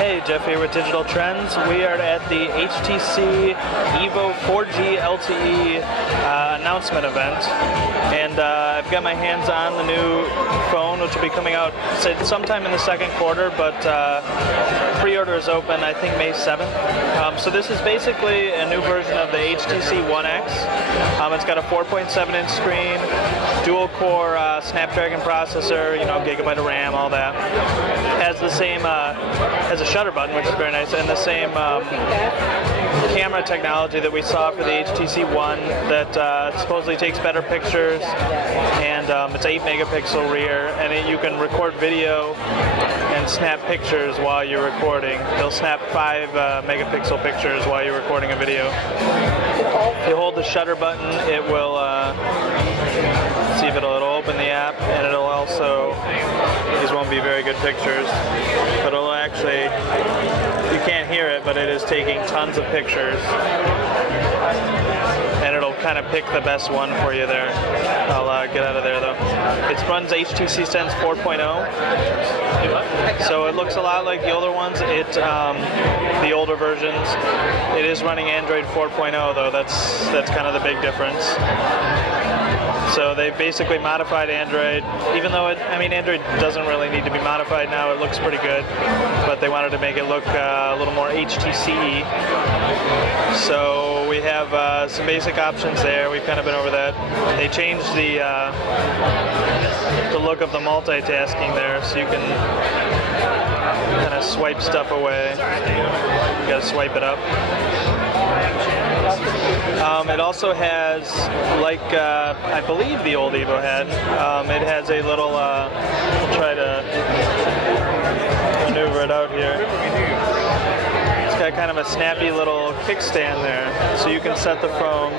Hey, Jeff here with Digital Trends. We are at the HTC EVO 4G LTE announcement event, and I've got my hands on the new phone, which will be coming out sometime in the second quarter, but pre-order is open, I think, May 7th. So this is basically a new version of the HTC One X. It's got a 4.7-inch screen, dual-core Snapdragon processor, gigabyte of RAM, all that. Has the same, has a shutter button, which is very nice, and the same camera technology that we saw for the HTC One that supposedly takes better pictures, and it's 8 megapixel rear, and you can record video and snap pictures while you're recording. They'll snap 5 megapixel pictures while you're recording a video. If you hold the shutter button, it will see if it'll open the app, and it'll also, these won't be very good pictures, but it'll actually, you can't hear it, but it is taking tons of pictures, and it'll kind of pick the best one for you there. I'll get out of there though. It runs HTC Sense 4.0, so it looks a lot like the older ones. The older versions. It is running Android 4.0 though. That's kind of the big difference. So they basically modified Android, even though Android doesn't really need to be modified now. It looks pretty good, but they wanted to make it look a little more HTC-y. So we have some basic options there. We've kind of been over that. They changed the look of the multitasking there, so you can kind of swipe stuff away. You gotta swipe it up. It also has, like I believe the old EVO had, it has a little, I'll try to maneuver it out here. It's got kind of a snappy little kickstand there, so you can set the phone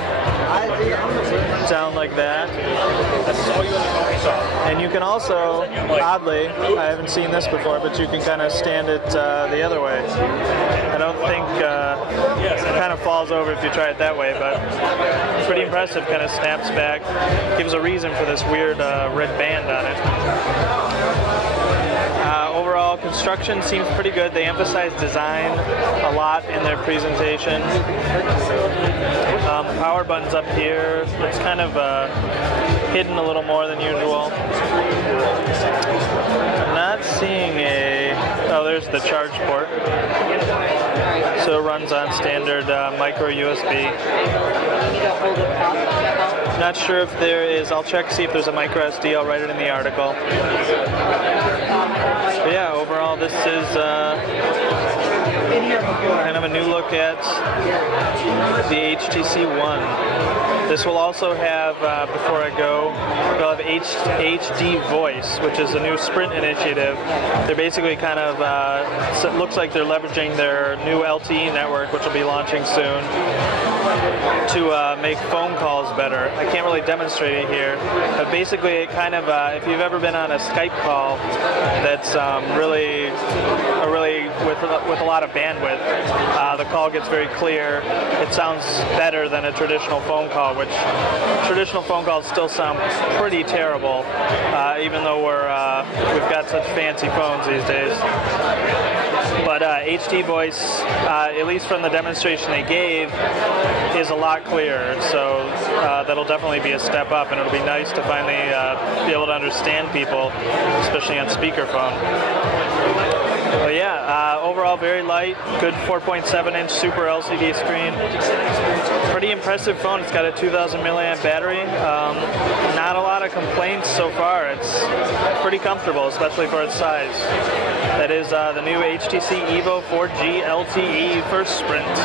down like that. And you can also, oddly, I haven't seen this before, but you can kind of stand it the other way. I don't think it kind of falls over if you try it that way, but it's pretty impressive. Kind of snaps back, gives a reason for this weird red band on it. Overall, construction seems pretty good. They emphasize design a lot in their presentation. Power button's up here. It's kind of hidden a little more than usual. I'm not seeing oh, there's the charge port. So it runs on standard micro USB. Not sure if there is, I'll check, see if there's a micro SD, I'll write it in the article. But yeah, overall this is kind of a new look at the HTC One. This will also have, before I go, we'll have HD Voice, which is a new Sprint initiative. They're basically kind of, it looks like they're leveraging their new LTE network, which will be launching soon, to make phone calls better. I can't really demonstrate it here, but basically it kind of, if you've ever been on a Skype call that's really with a lot of bandwidth, the call gets very clear. It sounds better than a traditional phone call, which traditional phone calls still sound pretty terrible, even though we've got such fancy phones these days. But HD Voice, at least from the demonstration they gave, is a lot clearer, so that'll definitely be a step up, and it'll be nice to finally be able to understand people, especially on speakerphone. But yeah, overall very light, good 4.7-inch Super LCD screen. Pretty impressive phone. It's got a 2,000 milliamp battery. Not a lot of complaints so far. It's pretty comfortable, especially for its size. That is the new HTC EVO 4G LTE for Sprint.